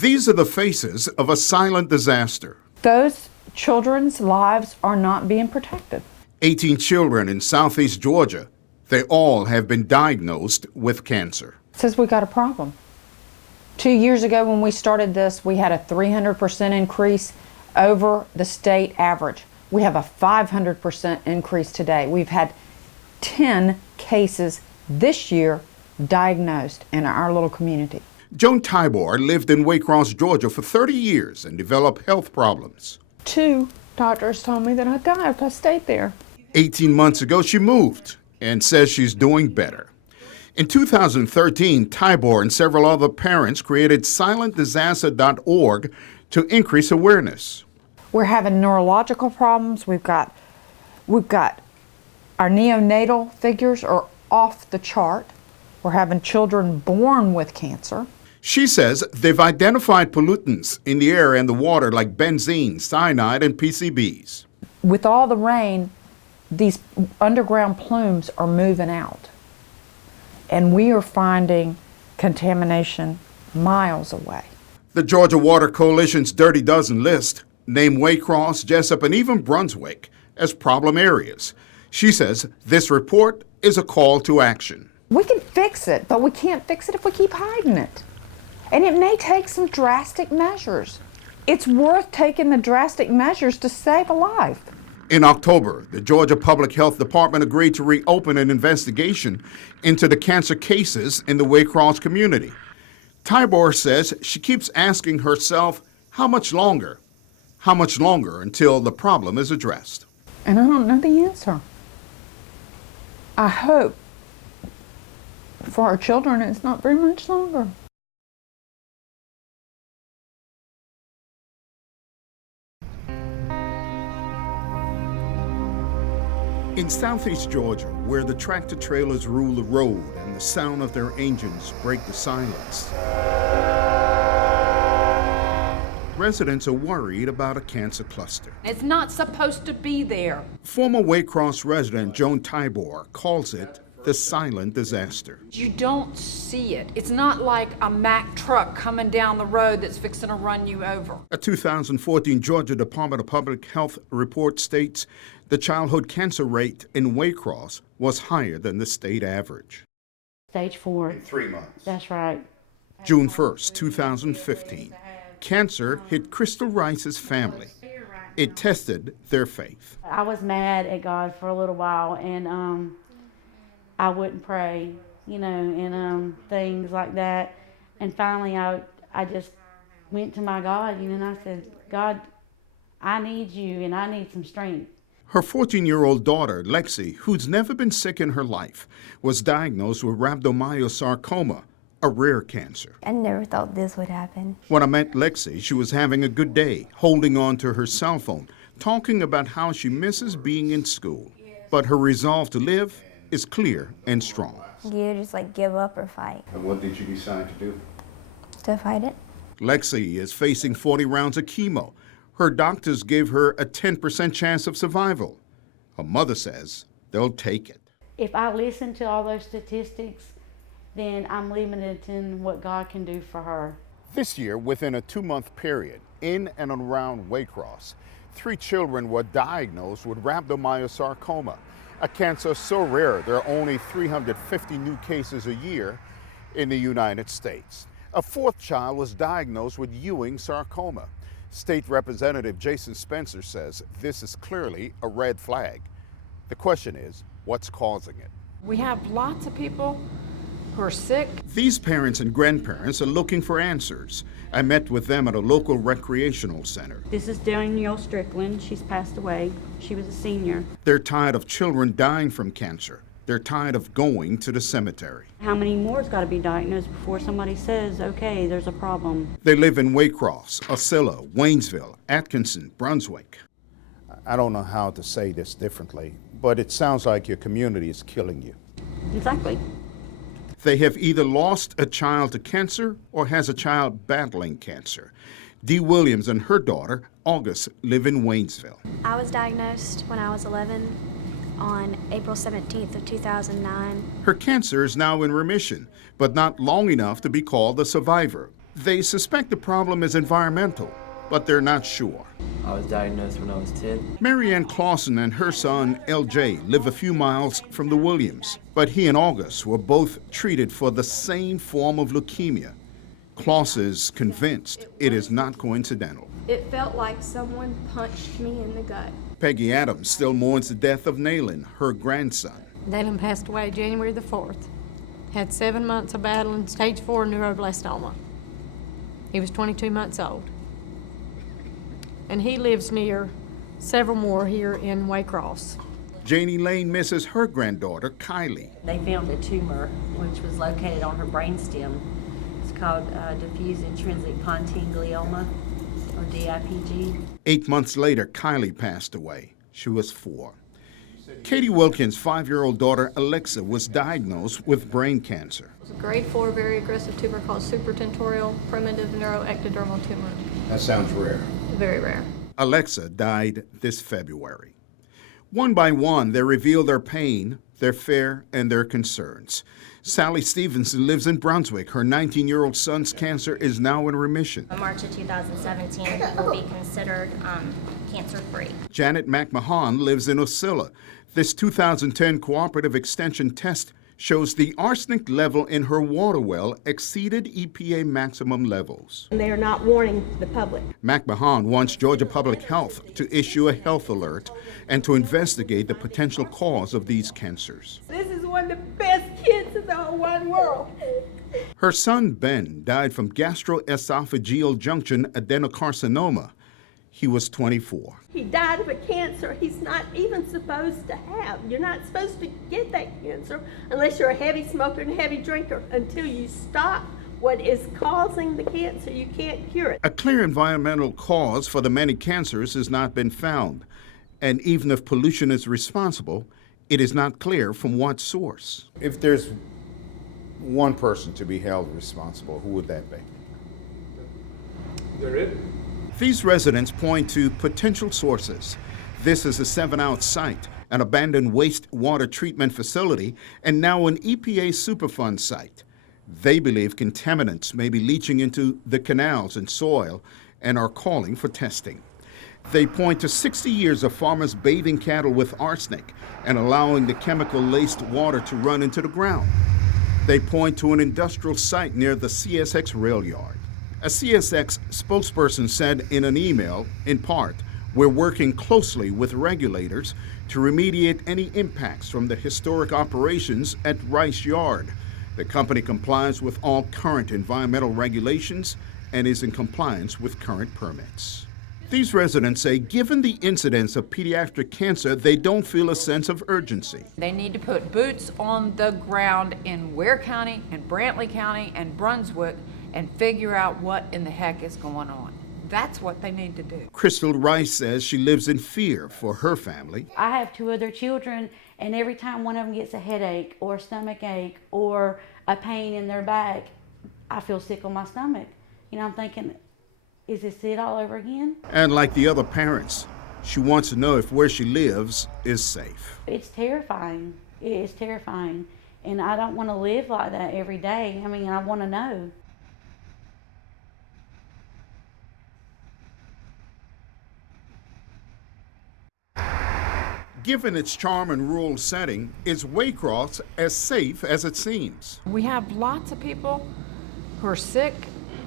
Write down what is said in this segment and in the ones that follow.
These are the faces of a silent disaster. Those children's lives are not being protected. 18 children in southeast Georgia. They all have been diagnosed with cancer. Says we got a problem. 2 years ago when we started this, we had a 300% increase over the state average. We have a 500% increase today. We've had 10 cases this year diagnosed in our little community. Joan Tybor lived in Waycross, Georgia for 30 years and developed health problems. 2 doctors told me that I'd die if I stayed there. 18 months ago, she moved and says she's doing better. In 2013, Tybor and several other parents created silentdisaster.org to increase awareness. We're having neurological problems. We've got our neonatal figures are off the chart. We're having children born with cancer. She says they've identified pollutants in the air and the water like benzene, cyanide, and PCBs. With all the rain, these underground plumes are moving out. And we are finding contamination miles away. The Georgia Water Coalition's Dirty Dozen list named Waycross, Jessup, and even Brunswick as problem areas. She says this report is a call to action. We can fix it, but we can't fix it if we keep hiding it. And it may take some drastic measures. It's worth taking the drastic measures to save a life. In October, the Georgia Public Health Department agreed to reopen an investigation into the cancer cases in the Waycross community. Tybor says she keeps asking herself, how much longer? How much longer until the problem is addressed? And I don't know the answer. I hope for our children it's not very much longer. In southeast Georgia, where the tractor trailers rule the road and the sound of their engines break the silence, residents are worried about a cancer cluster. It's not supposed to be there. Former Waycross resident Joan Tybor calls it the silent disaster. You don't see it. It's not like a Mack truck coming down the road that's fixing to run you over. A 2014 Georgia Department of Public Health report states the childhood cancer rate in Waycross was higher than the state average. Stage 4. In 3 months. That's right. June 1st, 2015. Cancer hit Crystal Rice's family. It tested their faith. I was mad at God for a little while, and I wouldn't pray, and things like that. And finally, I just went to my God, and I said, God, I need you, and I need some strength. Her 14-year-old daughter, Lexi, who's never been sick in her life, was diagnosed with rhabdomyosarcoma, a rare cancer. I never thought this would happen. When I met Lexi, she was having a good day, holding on to her cell phone, talking about how she misses being in school. But her resolve to live is clear and strong. You just give up or fight. And what did you decide to do? To fight it. Lexi is facing 40 rounds of chemo. Her doctors gave her a 10% chance of survival. Her mother says they'll take it. If I listen to all those statistics, then I'm limited in what God can do for her. This year, within a 2-month period, in and around Waycross, 3 children were diagnosed with rhabdomyosarcoma, a cancer so rare there are only 350 new cases a year in the United States. A 4th child was diagnosed with Ewing sarcoma. State Representative Jason Spencer says this is clearly a red flag. The question is, what's causing it? We have lots of people who are sick. These parents and grandparents are looking for answers. I met with them at a local recreational center. This is Danielle Strickland. She's passed away. She was a senior. They're tired of children dying from cancer. They're tired of going to the cemetery. How many more has got to be diagnosed before somebody says, okay, there's a problem? They live in Waycross, Ocilla, Waynesville, Atkinson, Brunswick. I don't know how to say this differently, but it sounds like your community is killing you. Exactly. They have either lost a child to cancer or has a child battling cancer. Dee Williams and her daughter, August, live in Waynesville. I was diagnosed when I was 11 on April 17th of 2009. Her cancer is now in remission, but not long enough to be called a survivor. They suspect the problem is environmental, but they're not sure. I was diagnosed when I was 10. Marianne Clausen and her son, LJ, live a few miles from the Williams, but he and August were both treated for the same form of leukemia. Claus is convinced it is not coincidental. It felt like someone punched me in the gut. Peggy Adams still mourns the death of Nayland, her grandson. Nayland passed away January the 4th. Had 7 months of battling stage 4 neuroblastoma. He was 22 months old. And he lives near several more here in Waycross. Janie Lane misses her granddaughter, Kylie. They found a tumor which was located on her brainstem. It's called diffuse intrinsic pontine glioma, or DIPG. 8 months later, Kylie passed away. She was 4. Katie Wilkins' 5-year-old daughter, Alexa, was diagnosed with brain cancer. It's a grade 4 very aggressive tumor called supratentorial primitive neuroectodermal tumor. That sounds rare. Very rare. Alexa died this February. One by one, they reveal their pain, their fear, and their concerns. Sally Stevenson lives in Brunswick. Her 19-year-old son's cancer is now in remission. In March of 2017, he will be considered cancer-free. Janet McMahon lives in Osceola. This 2010 cooperative extension test shows the arsenic level in her water well exceeded EPA maximum levels. And they are not warning the public. McMahon wants Georgia Public Health to issue a health alert and to investigate the potential cause of these cancers. This is one of the best kids in the whole wide world. Her son, Ben, died from gastroesophageal junction adenocarcinoma. He was 24. He died of a cancer he's not even supposed to have. You're not supposed to get that cancer unless you're a heavy smoker and a heavy drinker. Until you stop what is causing the cancer, you can't cure it. A clear environmental cause for the many cancers has not been found. And even if pollution is responsible, it is not clear from what source. If there's one person to be held responsible, who would that be? There is. These residents point to potential sources. This is a 7-out site, an abandoned wastewater treatment facility, and now an EPA Superfund site. They believe contaminants may be leaching into the canals and soil and are calling for testing. They point to 60 years of farmers bathing cattle with arsenic and allowing the chemical-laced water to run into the ground. They point to an industrial site near the CSX rail yard. A CSX spokesperson said in an email, in part, "We're working closely with regulators to remediate any impacts from the historic operations at Rice Yard. The company complies with all current environmental regulations and is in compliance with current permits." These residents say given the incidence of pediatric cancer, they don't feel a sense of urgency. They need to put boots on the ground in Ware County and Brantley County and Brunswick and figure out what in the heck is going on. That's what they need to do. Crystal Rice says she lives in fear for her family. I have 2 other children, and every time one of them gets a headache or a stomach ache or a pain in their back, I feel sick on my stomach. You know, I'm thinking, is this it all over again? And like the other parents, she wants to know if where she lives is safe. It's terrifying. It is terrifying. And I don't want to live like that every day. I mean, I want to know. Given its charm and rural setting, is Waycross as safe as it seems? We have lots of people who are sick,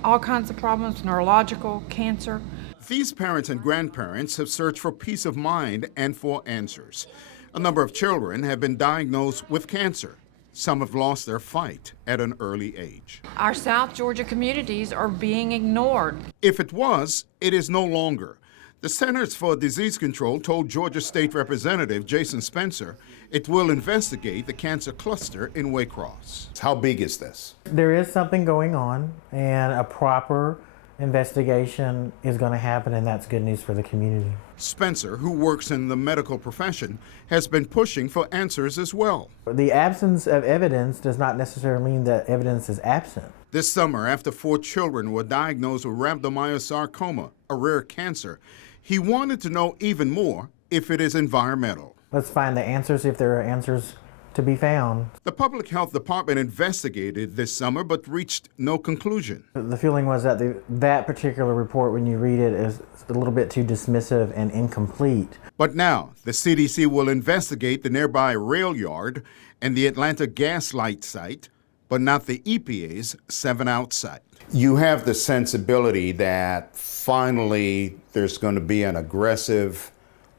all kinds of problems, neurological, cancer. These parents and grandparents have searched for peace of mind and for answers. A number of children have been diagnosed with cancer. Some have lost their fight at an early age. Our South Georgia communities are being ignored. If it was, it is no longer. The Centers for Disease Control told Georgia State Representative Jason Spencer it will investigate the cancer cluster in Waycross. How big is this? There is something going on, and a proper investigation is going to happen, and that's good news for the community. Spencer, who works in the medical profession, has been pushing for answers as well. The absence of evidence does not necessarily mean that evidence is absent. This summer, after 4 children were diagnosed with rhabdomyosarcoma, a rare cancer, he wanted to know even more if it is environmental. Let's find the answers if there are answers to be found. The Public Health Department investigated this summer but reached no conclusion. The feeling was that that particular report, when you read it, is a little bit too dismissive and incomplete. But now the CDC will investigate the nearby rail yard and the Atlanta gas light site, but not the EPA's 7-out site. You have the sensibility that finally there's going to be an aggressive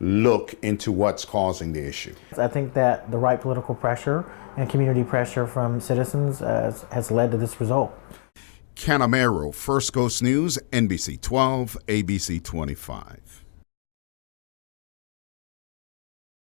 look into what's causing the issue. I think that the right political pressure and community pressure from citizens has led to this result. Ken Amaro, First Coast News, NBC 12, ABC 25.